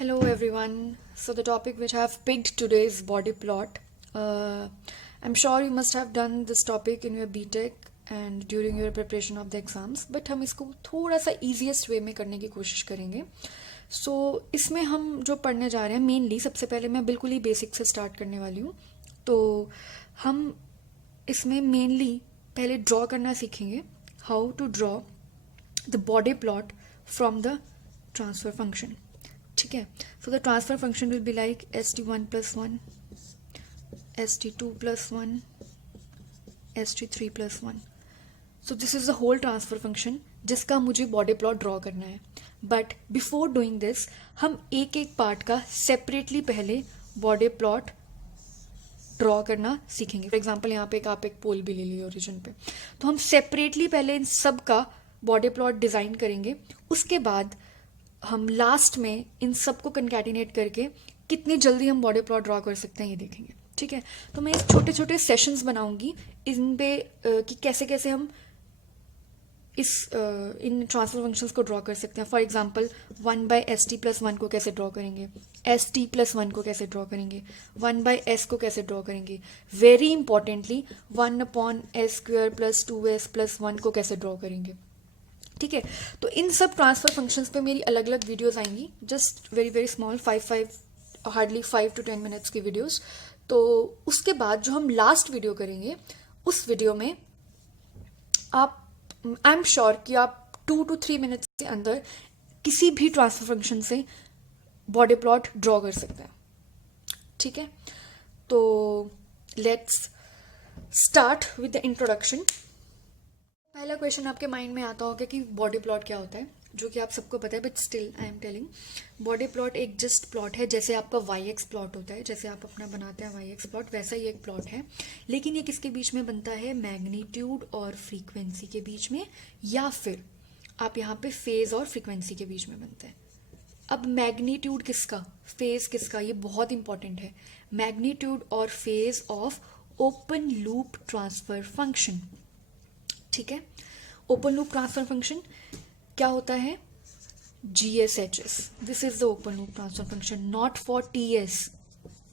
Hello everyone. So the topic which I have picked today is body plot. I'm sure you must have done this topic in your BTech and during your preparation of the exams, but हम इसको थोड़ा सा easiest way में करने की कोशिश करेंगे. So इसमें हम जो पढ़ने जा रहे हैं मेनली सबसे पहले मैं बिल्कुल ही बेसिक से स्टार्ट करने वाली हूँ. तो हम इसमें मेनली पहले ड्रॉ करना सीखेंगे. How to draw the Bode plot from the transfer function. ठीक है. So the transfer function will be like st1 plus 1, st2 plus 1, st3 plus 1. So this is the whole transfer function जिसका मुझे body plot draw करना है. But before doing this हम एक एक part का सेपरेटली पहले बॉडी प्लॉट ड्रॉ करना सीखेंगे. फॉर एग्जाम्पल यहाँ पे आप एक पोल भी ले लीजिए ओरिजिन पे, तो हम सेपरेटली पहले इन सब का बॉडी प्लॉट डिजाइन करेंगे. उसके बाद हम लास्ट में इन सबको कंकैटिनेट करके कितनी जल्दी हम बॉडी प्लॉट ड्रॉ कर सकते हैं ये देखेंगे. ठीक है. तो मैं इस छोटे छोटे सेशंस बनाऊंगी इन पे कि कैसे कैसे हम इन ट्रांसफर फंक्शंस को ड्रॉ कर सकते हैं. फॉर एग्जांपल 1/st+1 को कैसे ड्रॉ करेंगे, st+1 को कैसे ड्रॉ करेंगे, 1/s को कैसे ड्रॉ करेंगे, वेरी इंपॉर्टेंटली 1/s² + 2s+1 को कैसे ड्रॉ करेंगे. ठीक है. तो इन सब ट्रांसफर फंक्शंस पे मेरी अलग अलग वीडियोस आएंगी, just very very small 5 to 10 minutes की वीडियोस. तो उसके बाद जो हम लास्ट वीडियो करेंगे उस वीडियो में आप आई एम श्योर कि आप 2 to 3 मिनट्स के अंदर किसी भी ट्रांसफर फंक्शन से बॉडी प्लॉट ड्रॉ कर सकते हैं. ठीक है. तो let's start with the introduction. पहला क्वेश्चन आपके माइंड में आता होगा कि बॉडी प्लॉट क्या होता है, जो कि आप सबको पता है, but still I am telling. Body plot एक जस्ट प्लॉट है, जैसे आपका YX प्लॉट होता है, जैसे आप अपना बनाते हैं YX प्लॉट, वैसा ही एक प्लॉट है. लेकिन ये किसके बीच में बनता है, मैग्नीट्यूड और फ्रीक्वेंसी के बीच में, या फिर आप यहाँ पे फेज और फ्रीक्वेंसी के बीच में बनते हैं. अब मैग्नीट्यूड किसका, फेज किसका, ये बहुत इंपॉर्टेंट है. मैग्नीट्यूड और phase of open loop transfer function. ठीक है. ओपन लूप ट्रांसफर फंक्शन क्या होता है, GSHS. This is the open loop transfer function, not for TS,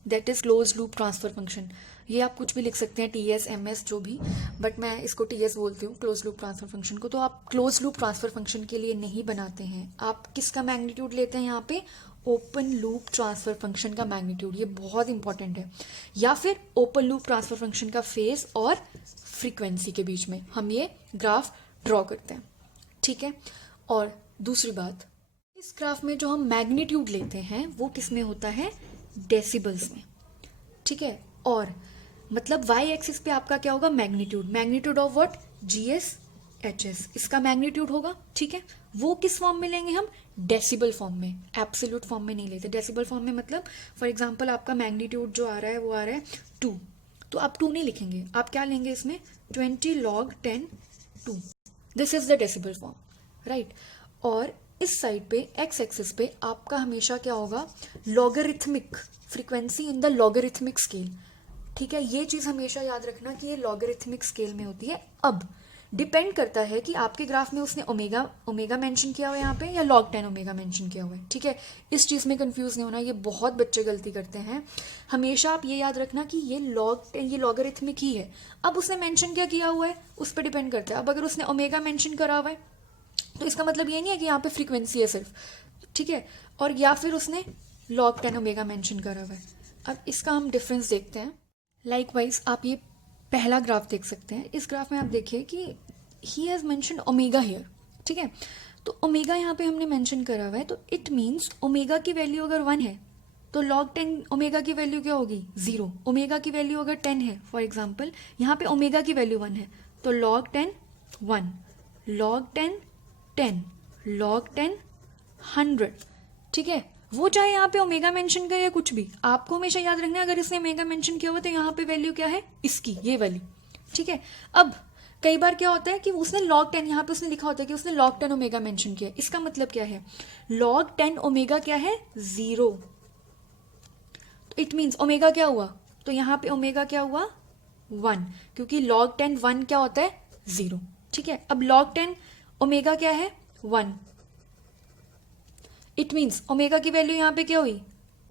that is close loop transfer function. ये आप कुछ भी लिख सकते हैं, TS MS जो भी, बट मैं इसको TS बोलती हूँ, क्लोज लूप ट्रांसफर फंक्शन को. तो आप क्लोज लूप ट्रांसफर फंक्शन के लिए नहीं बनाते हैं, आप किसका मैग्नीट्यूड लेते हैं यहाँ पे, ओपन लूप ट्रांसफर फंक्शन का मैग्नीट्यूड. ये बहुत इंपॉर्टेंट है. या फिर ओपन लूप ट्रांसफर फंक्शन का फेज और फ्रीक्वेंसी के बीच में हम ये ग्राफ ड्रॉ करते हैं. ठीक है. और दूसरी बात, इस ग्राफ में जो हम मैग्नीट्यूड लेते हैं वो किस में होता है, डेसिबल्स में. ठीक है. और मतलब Y एक्सिस पे आपका क्या होगा, मैग्नीट्यूड ऑफ व्हाट, GSHS, इसका मैग्नीट्यूड होगा. ठीक है. वो किस फॉर्म में लेंगे हम, डेसिबल फॉर्म में, एब्सोल्यूट फॉर्म में नहीं लेते. डेसिबल फॉर्म में मतलब फॉर एग्जांपल आपका मैग्नीट्यूड जो आ रहा है वो आ रहा है 2, तो आप 2 नहीं लिखेंगे, आप क्या लेंगे इसमें, 20 log 10 2. This is the decibel form, right. और इस साइड पे एक्स एक्सिस पे आपका हमेशा क्या होगा, logarithmic frequency in the logarithmic scale. ठीक है. ये चीज हमेशा याद रखना कि ये लॉगरिथमिक स्केल में होती है. अब डिपेंड करता है कि आपके ग्राफ में उसने ओमेगा मेंशन किया हुआ है यहाँ पे, या log 10 ओमेगा मेंशन किया हुआ है. ठीक है. इस चीज में कंफ्यूज नहीं होना, ये बहुत बच्चे गलती करते हैं. हमेशा आप ये याद रखना कि ये log 10 ये लॉगरिथमिक ही है. अब उसने मेंशन क्या किया हुआ है उस पर डिपेंड करता है. अब अगर उसने ओमेगा मेंशन करा हुआ है तो इसका मतलब ये नहीं है कि यहाँ पे फ्रीक्वेंसी है सिर्फ. ठीक है. और या फिर उसने log 10 ओमेगा मेंशन करा हुआ है. अब इसका हम डिफरेंस देखते हैं. लाइकवाइज आप ये पहला ग्राफ देख सकते हैं. इस ग्राफ में आप देखिए कि he has mention omega here. ठीक है. तो ओमेगा यहाँ पे हमने मेंशन करा हुआ है, तो इट मीन्स ओमेगा की वैल्यू अगर 1 है तो log 10 ओमेगा की वैल्यू क्या होगी, 0. ओमेगा की वैल्यू अगर 10 है, फॉर एग्जाम्पल यहाँ पे ओमेगा की वैल्यू 1 है, तो log 10 1, log 10 10, log 10 100. ठीक है. वो चाहे यहाँ पे ओमेगा मेंशन करे या कुछ भी, आपको हमेशा याद रखना है अगर इसने ओमेगा मेंशन किया हुआ तो यहाँ पे वैल्यू क्या है, इसकी ये वैल्यू. ठीक है. अब कई बार क्या होता है कि उसने log 10 यहाँ पे उसने लिखा होता है कि उसने log 10 ओमेगा मेंशन किया. इसका मतलब क्या है, log 10 ओमेगा क्या है, 0. तो इट मीन्स ओमेगा क्या हुआ, तो यहाँ पे ओमेगा क्या हुआ, 1, क्योंकि log 10 1 क्या होता है, 0. ठीक है. अब log 10 ओमेगा क्या है, 1. इट मीन्स ओमेगा की वैल्यू यहाँ पे क्या हुई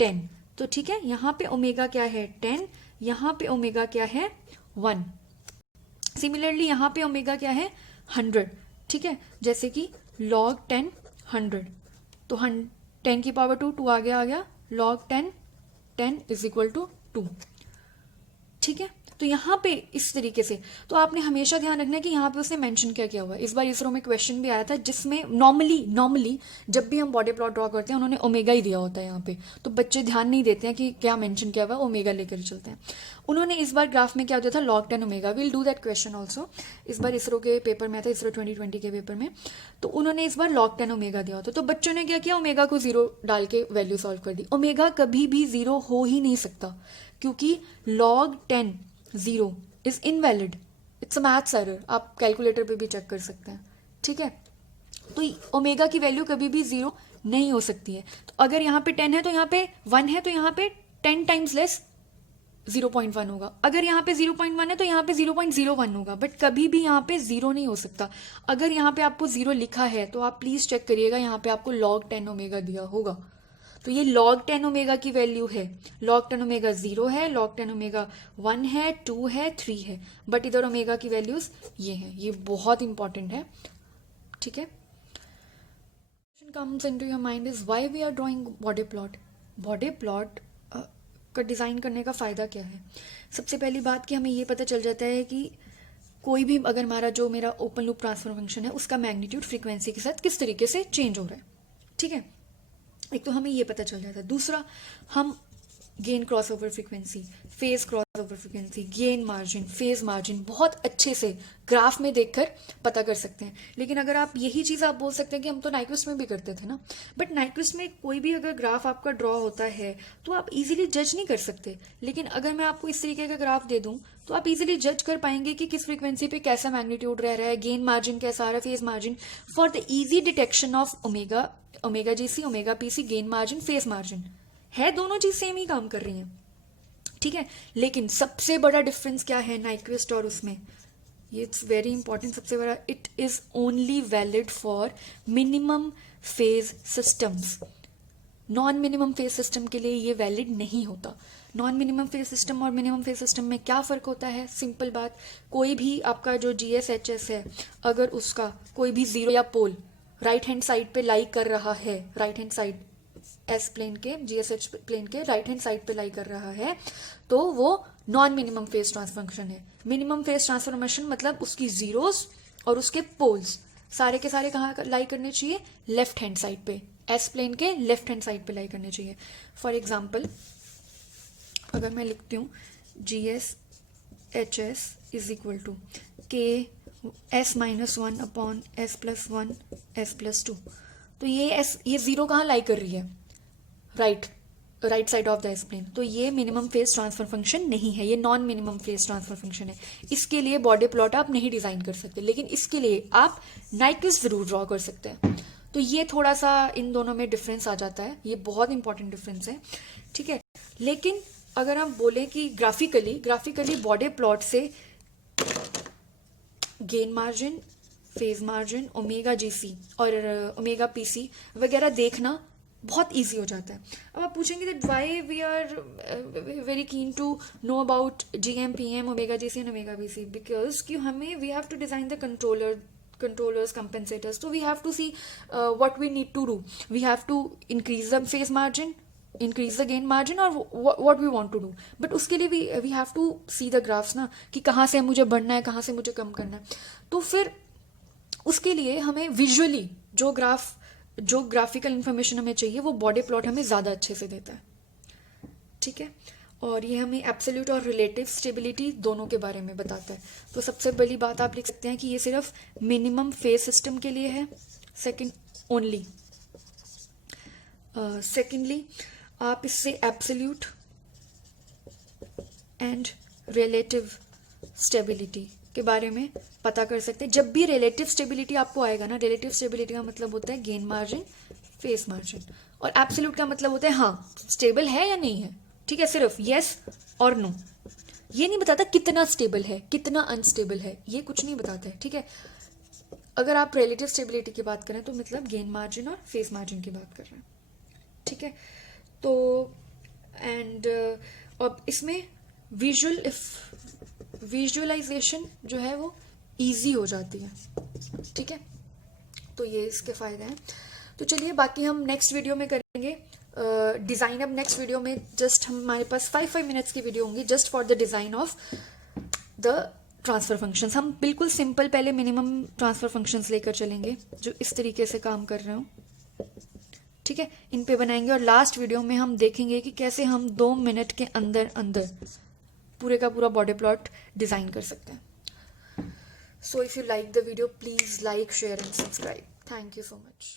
10, तो ठीक है यहाँ पे ओमेगा क्या है 10, यहाँ पे ओमेगा क्या है 1। सिमिलरली यहाँ पे ओमेगा क्या है 100, ठीक है, जैसे कि log 10 100, तो 10 की पावर 2 आगे आ गया, log 10 10 इज इक्वल टू 2, ठीक है। तो यहाँ पे इस तरीके से, तो आपने हमेशा ध्यान रखना है कि यहाँ पे उसने मेंशन क्या किया हुआ है। इस बार इसरो में क्वेश्चन भी आया था जिसमें नॉर्मली जब भी हम बॉडी प्लॉट ड्रॉ करते हैं उन्होंने ओमेगा ही दिया होता है यहाँ पे, तो बच्चे ध्यान नहीं देते हैं कि क्या मेंशन किया हुआ है, ओमेगा लेकर चलते हैं। उन्होंने इस बार ग्राफ में क्या दिया था log 10 omega, will do that question also. इस बार इसरो के पेपर में था, इसरो 2020 के पेपर में, तो उन्होंने इस बार log 10 ओमेगा दिया होता, तो बच्चों ने क्या किया, ओमेगा को 0 डाल के वैल्यू सॉल्व कर दी। ओमेगा कभी भी 0 हो ही नहीं सकता क्योंकि log 10 0 is invalid, it's a maths error, आप कैलकुलेटर पे भी चेक कर सकते हैं, ठीक है। तो ओमेगा की वैल्यू कभी भी 0 नहीं हो सकती है। तो अगर यहाँ पे 10 है तो यहाँ पे 1 है, तो यहाँ पे 10 टाइम्स लेस 0.1 होगा। अगर यहाँ पे 0.1 है तो यहाँ पे 0.01 होगा, बट कभी भी यहाँ पे 0 नहीं हो सकता। अगर यहाँ पे आपको 0 लिखा है तो आप प्लीज चेक करिएगा, यहाँ पे आपको log 10 ओमेगा दिया होगा, तो ये log 10 ओमेगा की वैल्यू है। log 10 ओमेगा 0 है, log 10 ओमेगा 1 है, 2 है, 3 है, बट इधर ओमेगा की वैल्यूज ये हैं। ये बहुत इंपॉर्टेंट है, ठीक है। Question comes into your mind is why we are drawing Bode plot. Bode plot का डिज़ाइन करने का फ़ायदा क्या है। सबसे पहली बात कि हमें ये पता चल जाता है कि कोई भी अगर हमारा जो मेरा ओपन लूप ट्रांसफर फंक्शन है उसका मैग्नीट्यूड फ्रीक्वेंसी के साथ किस तरीके से चेंज हो रहा है, ठीक है। एक तो हमें ये पता चल जाता है। दूसरा, हम gain cross over frequency, phase cross over frequency, gain margin, phase margin बहुत अच्छे से ग्राफ में देखकर पता कर सकते हैं। लेकिन अगर आप यही चीज़ आप बोल सकते हैं कि हम तो नाइक्विस्ट में भी करते थे ना, बट नाइक्विस्ट में कोई भी अगर ग्राफ आपका ड्रॉ होता है तो आप इजीली जज नहीं कर सकते। लेकिन अगर मैं आपको इस तरीके का ग्राफ दे दूं तो आप इजीली जज कर पाएंगे कि किस फ्रीक्वेंसी पे कैसा मैग्नीट्यूड रह रहा है, गेन मार्जिन कैसा आ रहा है, phase margin, for the easy detection of omega, omega GC, omega PC, gain margin, face margin है, दोनों चीज सेम ही काम कर रही हैं, ठीक है। लेकिन सबसे बड़ा डिफरेंस क्या है नाइक्विस्ट और उसमें, ये इट्स वेरी इंपॉर्टेंट, सबसे बड़ा, it is only valid for minimum phase systems. Non minimum phase system के लिए ये वैलिड नहीं होता। नॉन मिनिमम फेज सिस्टम और मिनिमम फेज सिस्टम में क्या फ़र्क होता है, सिंपल बात, कोई भी आपका जो GSHS है अगर उसका कोई भी जीरो या पोल राइट हैंड साइड पे लाई कर रहा है, right hand side S plane के, GSH प्लेन के राइट हैंड साइड पे लाई कर रहा है, तो वो नॉन मिनिमम फेज ट्रांसफॉर्मेशन है। मिनिमम फेज ट्रांसफॉर्मेशन मतलब उसकी जीरोस और उसके पोल्स सारे के सारे कहाँ लाई करने चाहिए, लेफ्ट हैंड साइड पे, एस प्लेन के लेफ्ट हैंड साइड पे लाई करने चाहिए। फॉर एग्जाम्पल अगर मैं लिखती हूँ GSHS इज इक्वल टू के S-1 अपॉन S+1 S+2, तो ये जीरो कहाँ लाई कर रही है, right side of the S plane, तो ये मिनिमम फेज ट्रांसफर फंक्शन नहीं है, ये non minimum phase transfer function है। इसके लिए बॉडी प्लॉट आप नहीं डिजाइन कर सकते, लेकिन इसके लिए आप नाइक्विस्ट जरूर ड्रॉ कर सकते हैं। तो ये थोड़ा सा इन दोनों में डिफरेंस आ जाता है, ये बहुत इंपॉर्टेंट डिफरेंस है, ठीक है। लेकिन अगर हम बोले कि ग्राफिकली बॉडी प्लॉट से gain margin, phase margin, omega GC और ओमेगा पीसी वगैरह देखना बहुत इजी हो जाता है। अब आप पूछेंगे that why we are very keen to know about GM, PM, omega GC and omega PC, because कि हमें we have to design the controllers, compensators, so we have to see what we need to do. We have to increase the phase margin, increase the gain margin, or what we want to do. But उसके लिए we have to see the graphs ना, कि कहाँ से मुझे बढ़ना है, कहाँ से मुझे कम करना है। तो फिर उसके लिए हमें विजुअली जो ग्राफिकल इंफॉर्मेशन हमें चाहिए वो बॉडी प्लॉट हमें ज़्यादा अच्छे से देता है, ठीक है। और ये हमें एब्सोल्यूट और रिलेटिव स्टेबिलिटी दोनों के बारे में बताता है। तो सबसे बड़ी बात आप लिख सकते हैं कि ये सिर्फ मिनिमम फेज सिस्टम के लिए है, सेकेंडली आप इससे एब्सोल्यूट एंड रिलेटिव स्टेबिलिटी के बारे में पता कर सकते हैं। जब भी रिलेटिव स्टेबिलिटी आपको आएगा ना, रिलेटिव स्टेबिलिटी का मतलब होता है गेन मार्जिन, फेस मार्जिन, और एब्सोल्यूट का मतलब होता है हाँ स्टेबल है या नहीं है, ठीक है, सिर्फ यस और नो। ये नहीं बताता कितना स्टेबल है, कितना अनस्टेबल है, ये कुछ नहीं बताता है, ठीक है। अगर आप रिलेटिव स्टेबिलिटी की बात करें तो मतलब गेन मार्जिन और फेस मार्जिन की बात कर रहे हैं। ठीक है। तो एंड अब इसमें विजुअलाइजेशन जो है वो इजी हो जाती है, ठीक है। तो ये इसके फ़ायदे हैं। तो चलिए बाकी हम नेक्स्ट वीडियो में करेंगे डिज़ाइन। अब नेक्स्ट वीडियो में जस्ट हमारे पास 5 मिनट्स की वीडियो होंगी just for the design of the transfer functions. हम बिल्कुल सिंपल पहले मिनिमम ट्रांसफ़र फंक्शंस लेकर चलेंगे जो इस तरीके से काम कर रहे हो, ठीक है, इन पे बनाएंगे। और लास्ट वीडियो में हम देखेंगे कि कैसे हम 2 मिनट के अंदर अंदर पूरे का पूरा बॉडी प्लॉट डिज़ाइन कर सकते हैं। So if you like the video, please like, share and subscribe. Thank you so much.